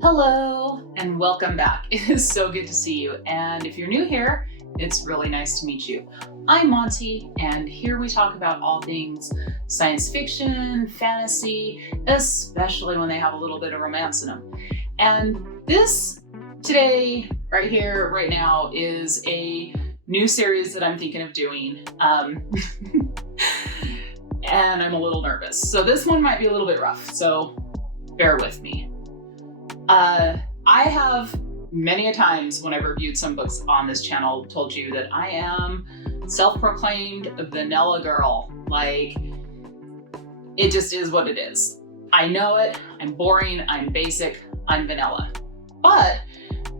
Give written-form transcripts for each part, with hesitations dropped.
Hello and welcome back. It is so good to see you. And if you're new here, it's really nice to meet you. I'm Monty, and here we talk about all things science fiction, fantasy, especially when they have a little bit of romance in them. And this today, right here, right now, is a new series that I'm thinking of doing. And I'm a little nervous. So this one might be a little bit rough, so bear with me. I have many a times when I've reviewed some books on this channel told you that I am self-proclaimed vanilla girl. Like, it just is what it is. I know it, I'm boring, I'm basic, I'm vanilla. But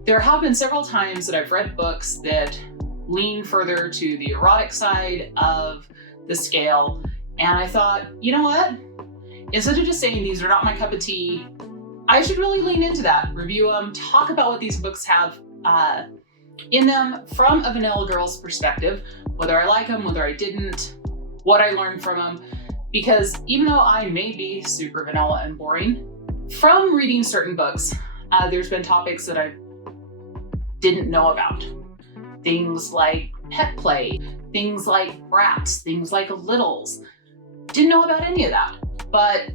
there have been several times that I've read books that lean further to the erotic side of the scale, and I thought, you know what? Instead of just saying these are not my cup of tea, I should really lean into that, review them, talk about what these books have in them from a vanilla girl's perspective, whether I like them, whether I didn't, what I learned from them. Because even though I may be super vanilla and boring, from reading certain books, there's been topics that I didn't know about. Things like pet play, things like brats, things like littles. Didn't know about any of that, but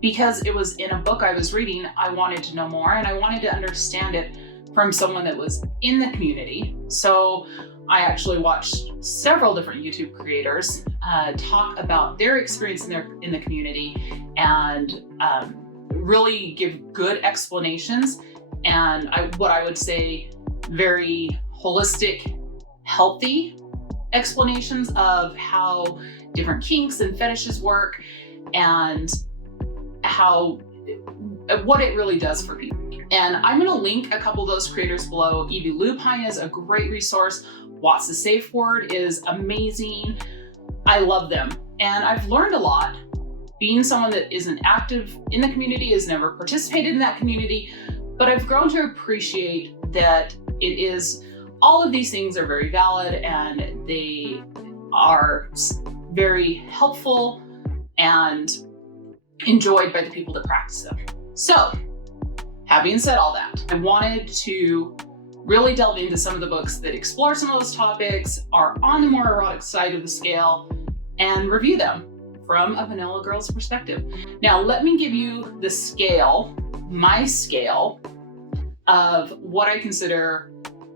because it was in a book I was reading, I wanted to know more and I wanted to understand it from someone that was in the community. So I actually watched several different YouTube creators talk about their experience in the community and really give good explanations and what I would say very holistic, healthy explanations of how different kinks and fetishes work and what it really does for people. And I'm going to link a couple of those creators below. Evie Lupine is a great resource. What's the Safe Word is amazing. I love them. And I've learned a lot. Being someone that isn't active in the community, has never participated in that community, but I've grown to appreciate that it is, all of these things are very valid and they are very helpful and enjoyed by the people that practice them. So, having said all that, I wanted to really delve into some of the books that explore some of those topics, are on the more erotic side of the scale, and review them from a vanilla girl's perspective. Now, let me give you the scale, my scale, of what I consider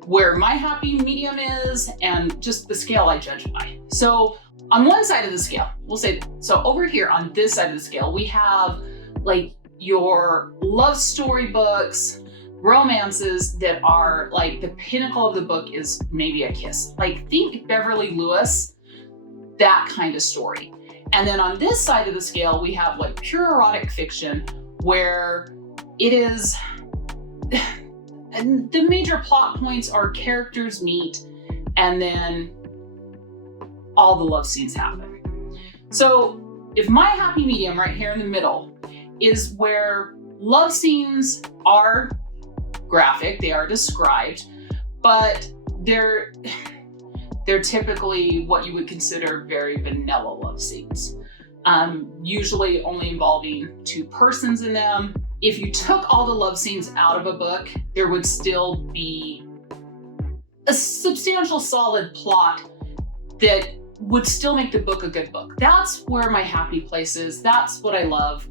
where my happy medium is and just the scale I judge by. So, on one side of the scale, we'll say, so over here on this side of the scale, we have like your love story books, romances that are like the pinnacle of the book is maybe a kiss. Like think Beverly Lewis, that kind of story. And then on this side of the scale, we have like pure erotic fiction where it is, and the major plot points are characters meet and then all the love scenes happen. So if my happy medium right here in the middle is where love scenes are graphic, they are described, but they're typically what you would consider very vanilla love scenes. Usually only involving two persons in them. If you took all the love scenes out of a book, there would still be a substantial solid plot that would still make the book a good book. That's where my happy place is. That's what I love.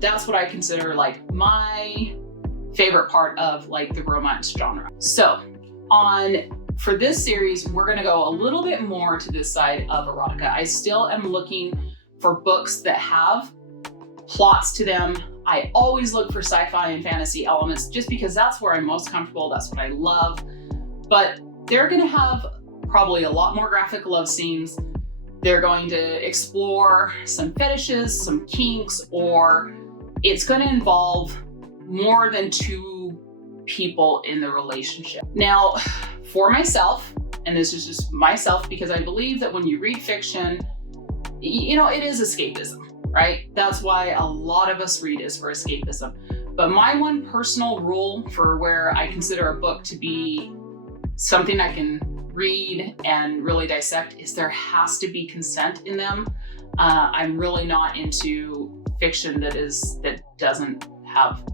That's what I consider like my favorite part of like the romance genre. So for this series, we're gonna go a little bit more to this side of erotica. I still am looking for books that have plots to them. I always look for sci-fi and fantasy elements just because that's where I'm most comfortable. That's what I love. But they're gonna have probably a lot more graphic love scenes. They're going to explore some fetishes, some kinks, or it's going to involve more than two people in the relationship. Now, for myself, and this is just myself because I believe that when you read fiction, you know, it is escapism, right? That's why a lot of us read is for escapism. But my one personal rule for where I consider a book to be something I can read and really dissect is there has to be consent in them. I'm really not into fiction that doesn't have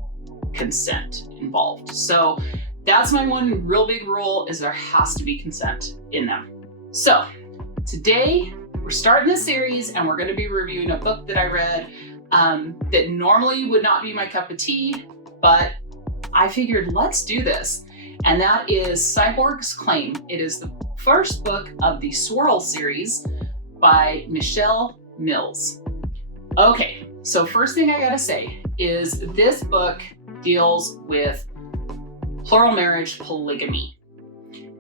consent involved. So that's my one real big rule, is there has to be consent in them. So today we're starting a series and we're going to be reviewing a book that I read that normally would not be my cup of tea, but I figured let's do this. And that is CYBORG'S Claim. It is the first book of the Swirl series by Michelle Mills. Okay, so first thing I gotta say is this book deals with plural marriage polygamy.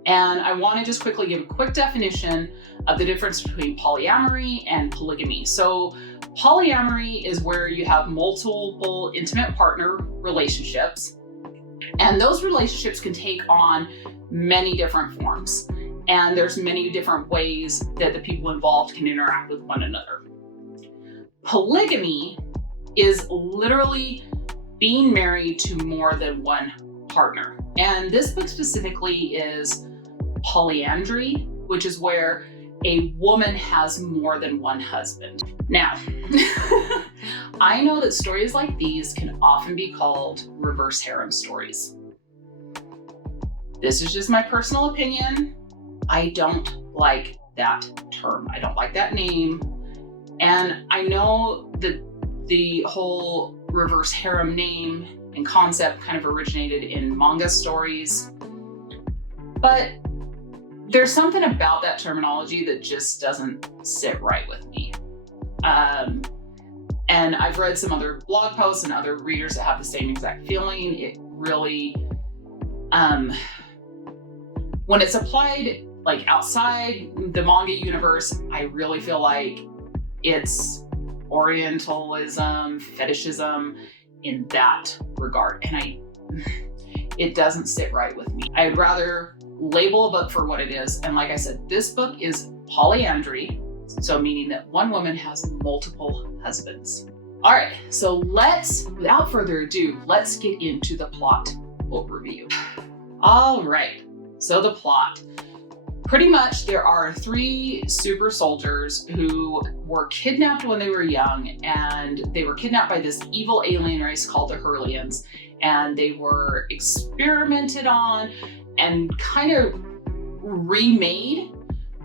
And I want to just quickly give a quick definition of the difference between polyamory and polygamy. So polyamory is where you have multiple intimate partner relationships, and those relationships can take on many different forms. And there's many different ways that the people involved can interact with one another. Polygamy is literally being married to more than one partner. And this book specifically is polyandry, which is where a woman has more than one husband. Now, I know that stories like these can often be called reverse harem stories. This is just my personal opinion. I don't like that term. I don't like that name. And I know that the whole reverse harem name and concept kind of originated in manga stories, but there's something about that terminology that just doesn't sit right with me. And I've read some other blog posts and other readers that have the same exact feeling. It really, when it's applied like outside the manga universe, I really feel like it's Orientalism, fetishism in that regard. And it doesn't sit right with me. I'd rather label a book for what it is. And like I said, this book is polyandry. So meaning that one woman has multiple husbands. All right, so without further ado, let's get into the plot overview. All right, so the plot. Pretty much there are 3 super soldiers who were kidnapped when they were young, and they were kidnapped by this evil alien race called the Hurlians, and they were experimented on and kind of remade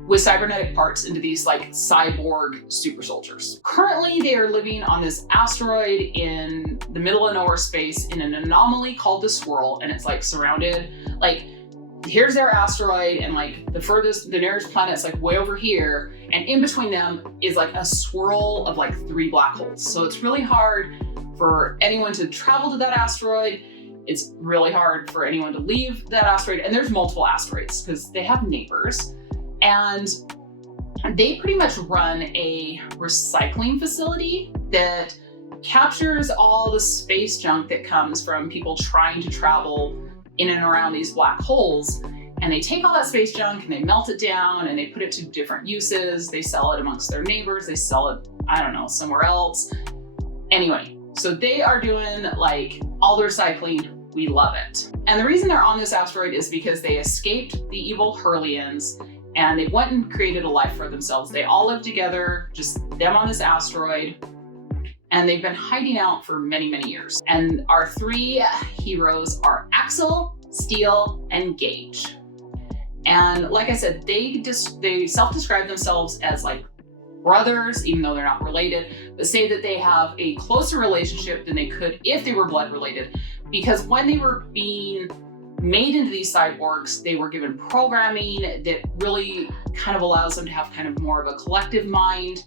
with cybernetic parts into these like cyborg super soldiers. Currently, they are living on this asteroid in the middle of nowhere space in an anomaly called the Swirl, and it's like surrounded, like here's their asteroid, and like the nearest planet's like way over here, and in between them is like a swirl of like 3 black holes. So it's really hard for anyone to travel to that asteroid. It's really hard for anyone to leave that asteroid, and there's multiple asteroids because they have neighbors. And they pretty much run a recycling facility that captures all the space junk that comes from people trying to travel in and around these black holes. And they take all that space junk and they melt it down and they put it to different uses. They sell it amongst their neighbors. They sell it, I don't know, somewhere else. Anyway, so they are doing like all the recycling. We love it. And the reason they're on this asteroid is because they escaped the evil Hurlians and they went and created a life for themselves. They all live together, just them on this asteroid. And they've been hiding out for many, many years. And our 3 heroes are Axel, Steel, and Gage. And like I said, they self-describe themselves as like brothers, even though they're not related, but say that they have a closer relationship than they could if they were blood related. Because when they were being made into these cyborgs, they were given programming that really kind of allows them to have kind of more of a collective mind.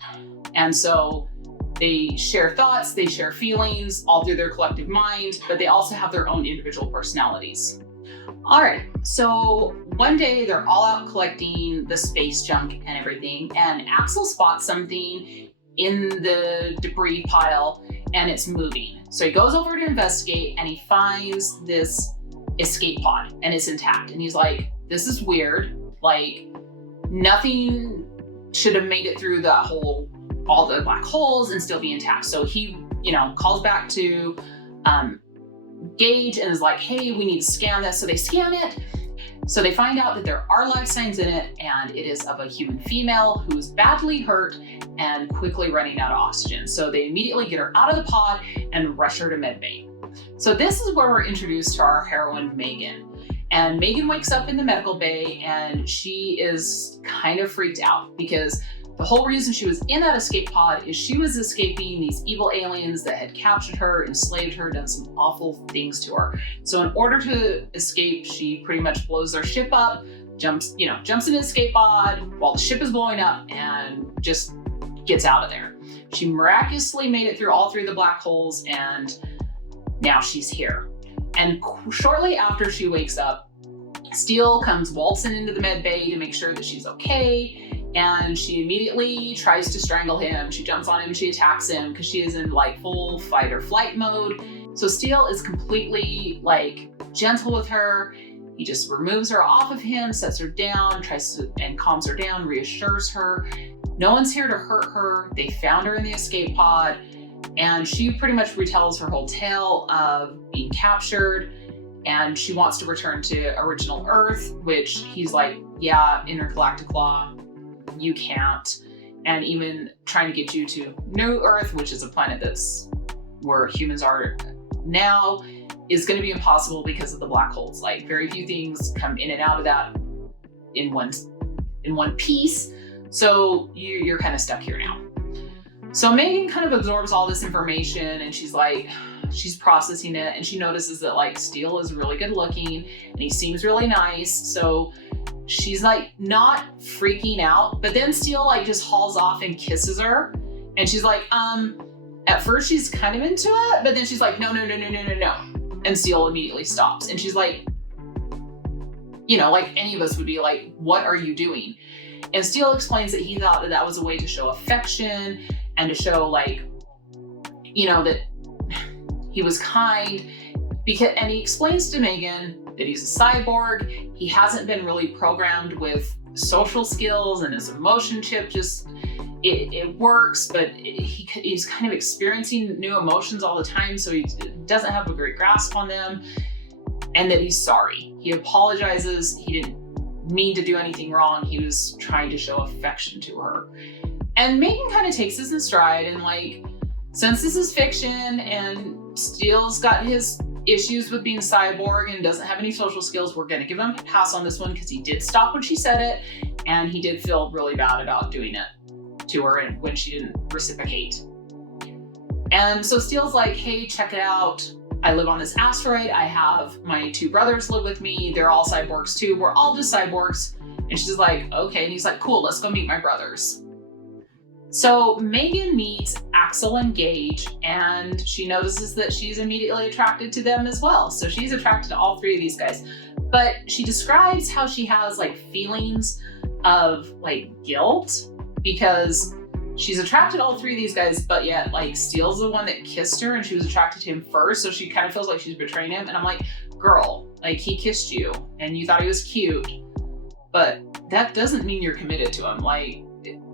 And so they share thoughts, they share feelings all through their collective mind, but they also have their own individual personalities. All right, so one day they're all out collecting the space junk and everything, and Axel spots something in the debris pile and it's moving. So he goes over to investigate and he finds this escape pod and it's intact. And he's like, this is weird. Like nothing should have made it through all the black holes and still be intact. So he, calls back to Gage and is like, hey, we need to scan this. So they scan it. So they find out that there are life signs in it, and it is of a human female who's badly hurt and quickly running out of oxygen. So they immediately get her out of the pod and rush her to medbay. So this is where we're introduced to our heroine, Megan. And Megan wakes up in the medical bay and she is kind of freaked out because the whole reason she was in that escape pod is she was escaping these evil aliens that had captured her, enslaved her, done some awful things to her. So in order to escape, she pretty much blows their ship up, jumps in an escape pod while the ship is blowing up and just gets out of there. She miraculously made it through all 3 of the black holes and now she's here. And shortly after she wakes up, Steele comes waltzing into the med bay to make sure that she's okay. And she immediately tries to strangle him. She jumps on him, she attacks him because she is in like full fight or flight mode. So Steele is completely like gentle with her. He just removes her off of him, sets her down, and calms her down, reassures her. No one's here to hurt her. They found her in the escape pod. And she pretty much retells her whole tale of being captured and she wants to return to original Earth, which he's like, yeah, intergalactic law, you can't. And even trying to get you to New Earth, which is a planet that's where humans are now, is going to be impossible because of the black holes. Like very few things come in and out of that in one piece. So you're kind of stuck here now. So Megan kind of absorbs all this information and she's processing it and she notices that like Steele is really good looking and he seems really nice. So she's like not freaking out, but then Steele like just hauls off and kisses her. And she's like, at first she's kind of into it, but then she's like, no. And Steele immediately stops. And she's like, like any of us would be like, what are you doing? And Steele explains that he thought that was a way to show affection and to show like, that he was kind and he explains to Megan that he's a cyborg. He hasn't been really programmed with social skills and his emotion chip it works, but he's kind of experiencing new emotions all the time. So he doesn't have a great grasp on them and that he's sorry. He apologizes. He didn't mean to do anything wrong. He was trying to show affection to her. And Megan kind of takes this in stride and like, since this is fiction and Steele's got his issues with being cyborg and doesn't have any social skills, we're going to give him a pass on this one because he did stop when she said it and he did feel really bad about doing it to her and when she didn't reciprocate. And so Steele's like, hey, check it out. I live on this asteroid. I have my 2 brothers live with me. They're all cyborgs too. We're all just cyborgs. And she's like, okay. And he's like, cool, let's go meet my brothers. So Megan meets Axel and Gage and she notices that she's immediately attracted to them as well. So she's attracted to all 3 of these guys. But she describes how she has like feelings of like guilt because she's attracted to all 3 of these guys, but yet like Steele's the one that kissed her and she was attracted to him first. So she kind of feels like she's betraying him. And I'm like, girl, like he kissed you and you thought he was cute, but that doesn't mean you're committed to him. Like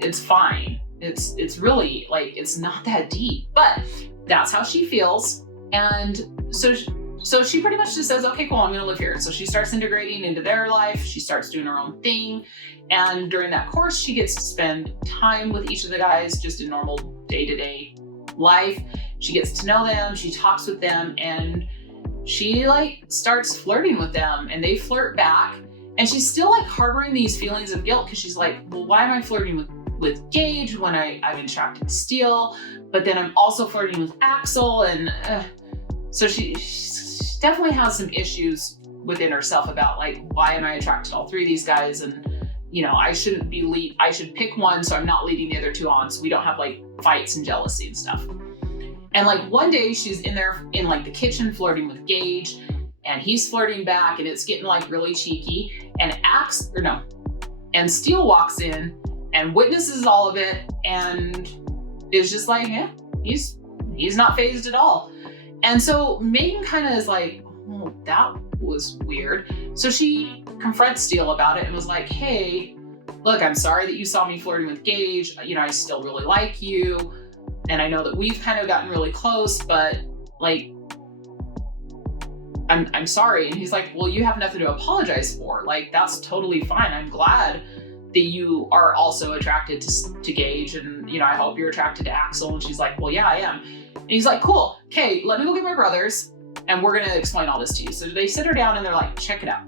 it's fine. It's really like, it's not that deep, but that's how she feels. And so she pretty much just says, okay, cool, I'm gonna live here. So she starts integrating into their life. She starts doing her own thing. And during that course, she gets to spend time with each of the guys, just in normal day-to-day life. She gets to know them, she talks with them, and she like starts flirting with them and they flirt back. And she's still like harboring these feelings of guilt because she's like, well, why am I flirting with Gage when I'm attracted to Steele, but then I'm also flirting with Axel, and so she definitely has some issues within herself about like, why am I attracted to all 3 of these guys, and I shouldn't be I should pick one so I'm not leading the other 2 on so we don't have like fights and jealousy and stuff. And like one day she's in there in like the kitchen flirting with Gage and he's flirting back and it's getting like really cheeky, and Steele walks in and witnesses all of it and is just like, yeah, he's not fazed at all. And so Megan kind of is like, oh, that was weird. So she confronts Steele about it and was like, hey, look, I'm sorry that you saw me flirting with Gage. I still really like you. And I know that we've kind of gotten really close, but like, I'm sorry. And he's like, well, you have nothing to apologize for. Like, that's totally fine. I'm glad that you are also attracted to Gage, and I hope you're attracted to Axel. And she's like, well, yeah, I am. And he's like, cool, okay, let me go get my brothers and we're going to explain all this to you. So they sit her down and they're like, check it out.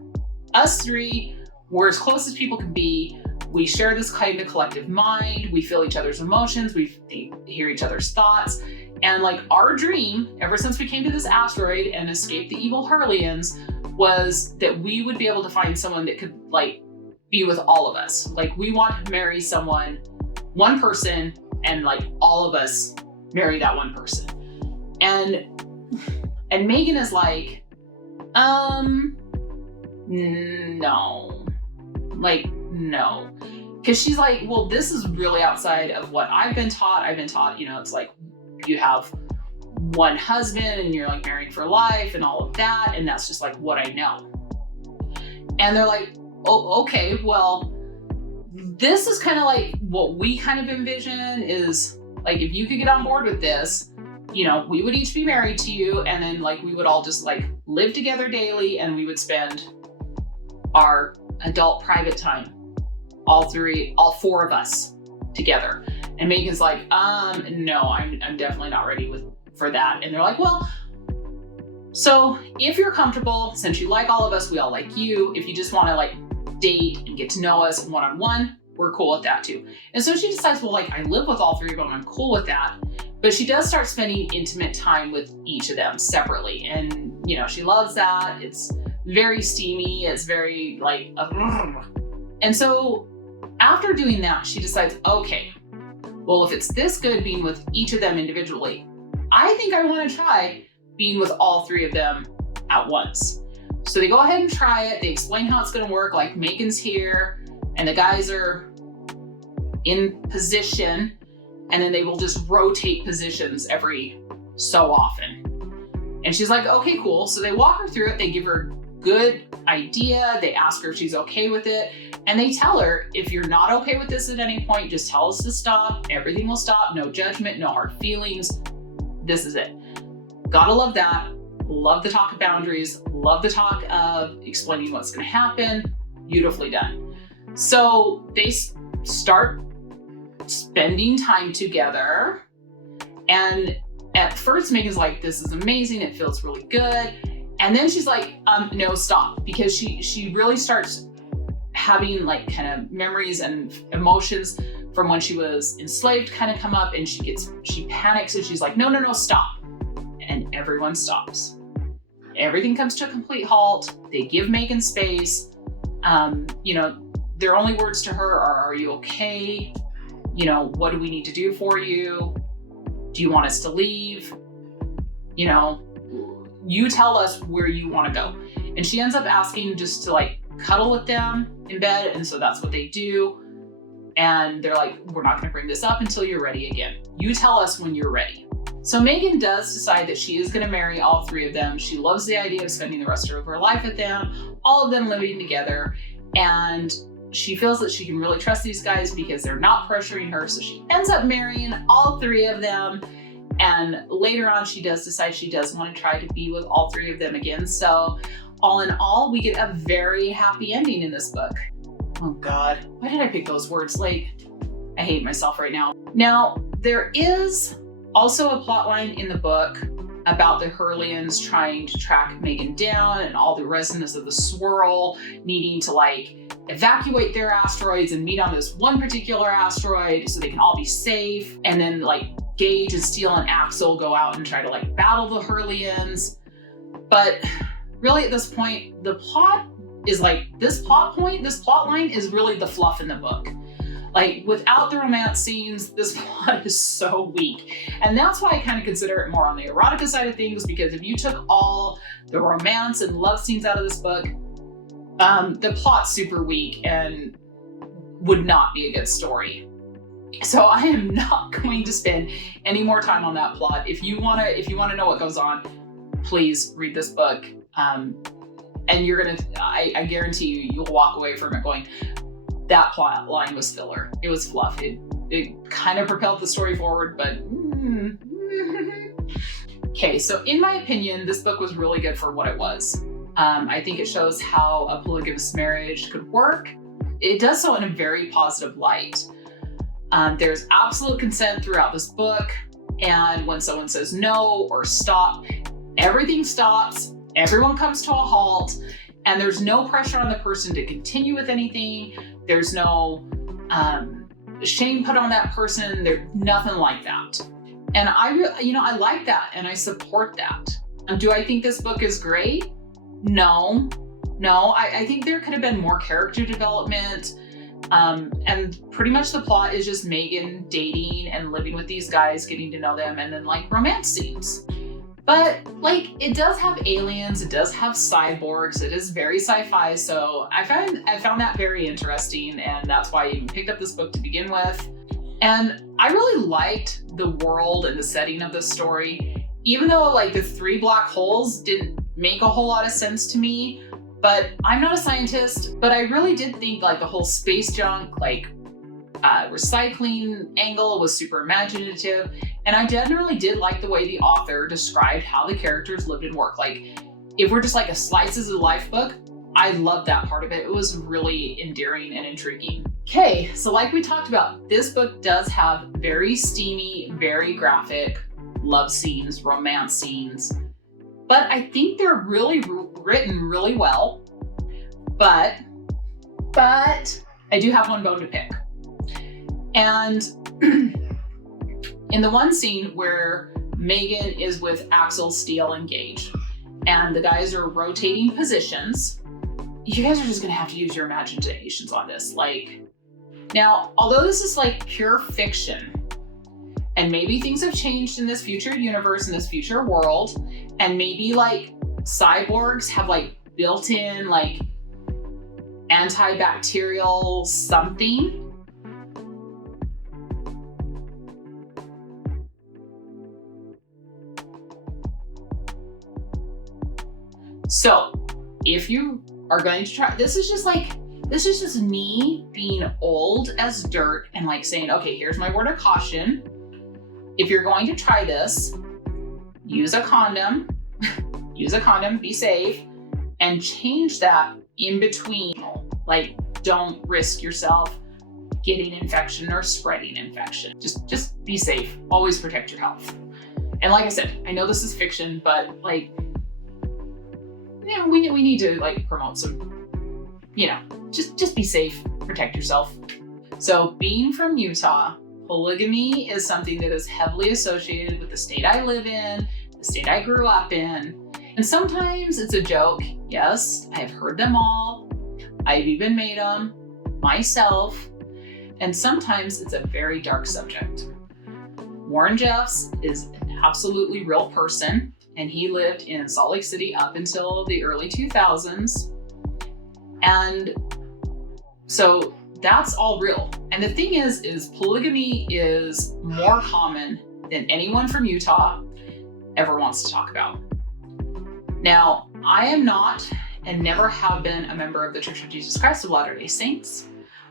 Us three, we're as close as people can be. We share this kind of collective mind. We feel each other's emotions. We hear each other's thoughts. And like our dream, ever since we came to this asteroid and escaped the evil Hurlians, was that we would be able to find someone that could like be with all of us. Like we want to marry someone, one person, and like all of us marry that one person. And Megan is like, no. Like, no. Because she's like, well, this is really outside of what I've been taught. I've been taught, you know, it's like you have one husband and you're like married for life and all of that. And that's just like what I know. And they're like, oh, okay, well, this is kind of like what we kind of envision is like, if you could get on board with this, you know, we would each be married to you. And then like, we would all just like live together daily and we would spend our adult private time, all four of us together. And Megan's like, no, I'm definitely not ready for that. And they're like, well, so if you're comfortable, since you like all of us, we all like you, if you just want to like date and get to know us one-on-one, we're cool with that too. And so she decides, well, like I live with all three of them, I'm cool with that. But she does start spending intimate time with each of them separately. And, you know, she loves that. It's very steamy. It's very like, and so after doing that, she decides, okay, well, if it's this good being with each of them individually, I think I want to try being with all three of them at once. So they go ahead and try it. They explain how it's going to work. Like Megan's here and the guys are in position, and then they will just rotate positions every so often. And she's like, okay, cool. So they walk her through it. They give her a good idea. They ask her if she's okay with it. And they tell her, if you're not okay with this at any point, just tell us to stop. Everything will stop. No judgment, no hard feelings. This is it. Gotta love that. Love the talk of boundaries. Love the talk of explaining what's going to happen. Beautifully done. So they start spending time together. And at first, Megan's like, this is amazing. It feels really good. And then she's like, no, stop. Because she really starts having like kind of memories and emotions from when she was enslaved kind of come up, and she panics and she's like, no, stop. And everyone stops. Everything comes to a complete halt. They give Megan space. You know, their only words to her are you okay? You know, what do we need to do for you? Do you want us to leave? You know, you tell us where you want to go. And she ends up asking just to like cuddle with them in bed. And so that's what they do. And they're like, we're not going to bring this up until you're ready again. You tell us when you're ready. So Megan does decide that she is going to marry all three of them. She loves the idea of spending the rest of her life with them, all of them living together. And she feels that she can really trust these guys because they're not pressuring her. So she ends up marrying all three of them. And later on, she does decide she does want to try to be with all three of them again. So all in all, we get a very happy ending in this book. Oh God, why did I pick those words? Like, I hate myself right now. Now, there is also a plot line in the book about the Hurlians trying to track Megan down and all the residents of the swirl needing to like evacuate their asteroids and meet on this one particular asteroid so they can all be safe. And then like Gage and Steele and Axel go out and try to like battle the Hurlians. But really at this point, the plot is like this plot line is really the fluff in the book. Like without the romance scenes, this plot is so weak. And that's why I kind of consider it more on the erotica side of things, because if you took all the romance and love scenes out of this book, the plot's super weak and would not be a good story. So I am not going to spend any more time on that plot. If you wanna know what goes on, please read this book. And you're gonna, I guarantee you'll walk away from it going, that plot line was filler. It was fluff. It kind of propelled the story forward, but Okay, so in my opinion, this book was really good for what it was. I think it shows how a polygamous marriage could work. It does so in a very positive light. There's absolute consent throughout this book, and when someone says no or stop, everything stops, everyone comes to a halt, and there's no pressure on the person to continue with anything. There's no shame put on that person. There's nothing like that. And I like that and I support that. Do I think this book is great? No. I think there could have been more character development. And pretty much the plot is just Megan dating and living with these guys, getting to know them, and then like romance scenes. But like, it does have aliens, it does have cyborgs, it is very sci-fi, so I found that very interesting, and that's why I even picked up this book to begin with. And I really liked the world and the setting of the story, even though like the 3 black holes didn't make a whole lot of sense to me. But I'm not a scientist, but I really did think like the whole space junk, like recycling angle was super imaginative. And I generally did like the way the author described how the characters lived and worked. Like, if we're just like a slices of life book, I loved that part of it. It was really endearing and intriguing. Okay, so like we talked about, this book does have very steamy, very graphic love scenes, romance scenes, but I think they're really written really well. But I do have one bone to pick. And in the one scene where Megan is with Axel, Steele, and Gage, and the guys are rotating positions, you guys are just gonna have to use your imaginations on this. Like, now, although this is like pure fiction, and maybe things have changed in this future universe, in this future world, and maybe like cyborgs have like built-in like antibacterial something. So if you are going to try, this is just me being old as dirt and like saying, okay, here's my word of caution. If you're going to try this, use a condom, be safe, and change that in between. Like, don't risk yourself getting infection or spreading infection. Just be safe. Always protect your health. And like I said, I know this is fiction, but like, you know, we need to like promote some, you know, just be safe, protect yourself. So being from Utah, polygamy is something that is heavily associated with the state I live in, the state I grew up in. And sometimes it's a joke. Yes, I have heard them all. I've even made them myself. And sometimes it's a very dark subject. Warren Jeffs is an absolutely real person, and he lived in Salt Lake City up until the early 2000s. And so that's all real. And the thing is polygamy is more common than anyone from Utah ever wants to talk about. Now, I am not and never have been a member of the Church of Jesus Christ of Latter-day Saints,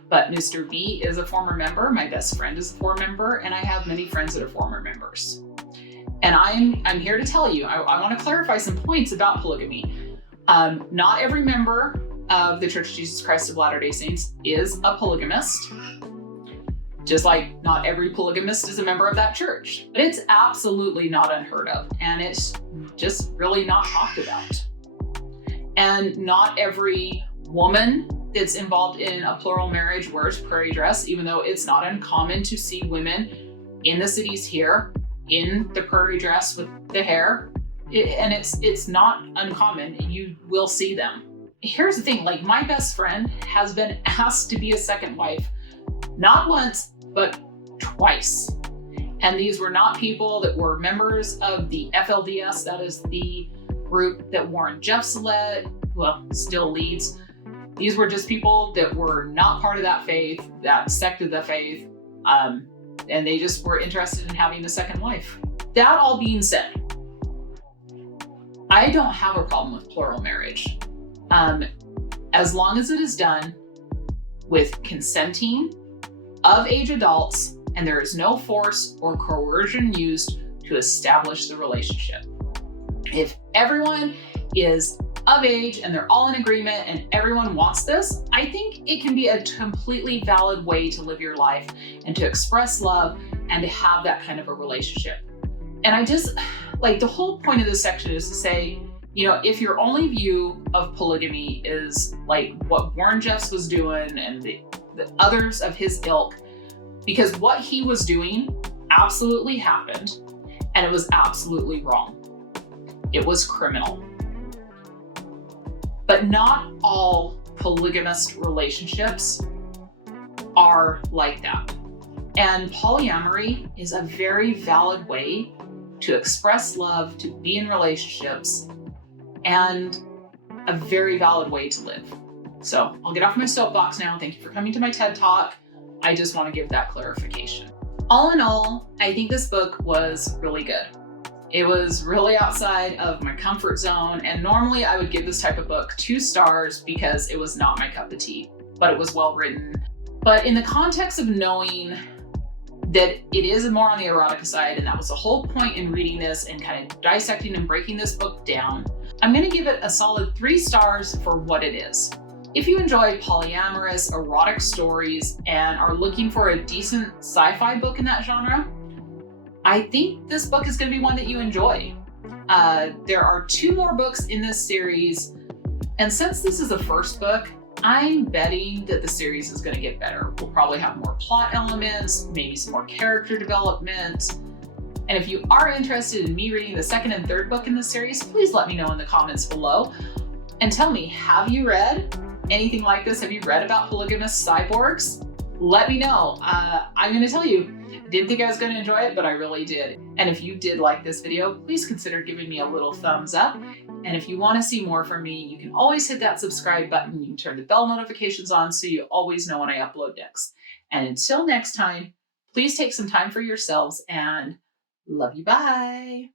but Mr. B is a former member, my best friend is a former member, and I have many friends that are former members. And I'm here to tell you, I want to clarify some points about polygamy. Not every member of the Church of Jesus Christ of Latter-day Saints is a polygamist, just like not every polygamist is a member of that church. But it's absolutely not unheard of, and it's just really not talked about. And not every woman that's involved in a plural marriage wears prairie dress, even though it's not uncommon to see women in the cities here in the prairie dress with the hair. And it's not uncommon. You will see them. Here's the thing, like, my best friend has been asked to be a second wife, not once, but twice. And these were not people that were members of the FLDS, that is the group that Warren Jeffs led, well, still leads. These were just people that were not part of that faith, that sect of the faith, and they just were interested in having a second wife. That all being said, I don't have a problem with plural marriage. As long as it is done with consenting of age adults and there is no force or coercion used to establish the relationship. If everyone is of age and they're all in agreement and everyone wants this, I think it can be a completely valid way to live your life and to express love and to have that kind of a relationship. And I just, like the whole point of this section is to say, you know, if your only view of polygamy is like what Warren Jeffs was doing and the others of his ilk, because what he was doing absolutely happened and it was absolutely wrong. It was criminal. But not all polygamist relationships are like that. And polyamory is a very valid way to express love, to be in relationships, and a very valid way to live. So I'll get off my soapbox now. Thank you for coming to my TED Talk. I just want to give that clarification. All in all, I think this book was really good. It was really outside of my comfort zone, and normally I would give this type of book 2 stars because it was not my cup of tea, but it was well written. But in the context of knowing that it is more on the erotica side, and that was the whole point in reading this and kind of dissecting and breaking this book down, I'm going to give it a solid 3 stars for what it is. If you enjoy polyamorous erotic stories and are looking for a decent sci-fi book in that genre, I think this book is going to be one that you enjoy. There are 2 more books in this series, and since this is the first book, I'm betting that the series is going to get better. We'll probably have more plot elements, maybe some more character development. And if you are interested in me reading the 2nd and 3rd book in this series, please let me know in the comments below. And tell me, have you read anything like this? Have you read about Polygamists Cyborgs? Let me know. I'm going to tell you, I didn't think I was going to enjoy it, but I really did. And if you did like this video, please consider giving me a little thumbs up. And if you want to see more from me, you can always hit that subscribe button. You can turn the bell notifications on so you always know when I upload next. And until next time, please take some time for yourselves and love you. Bye.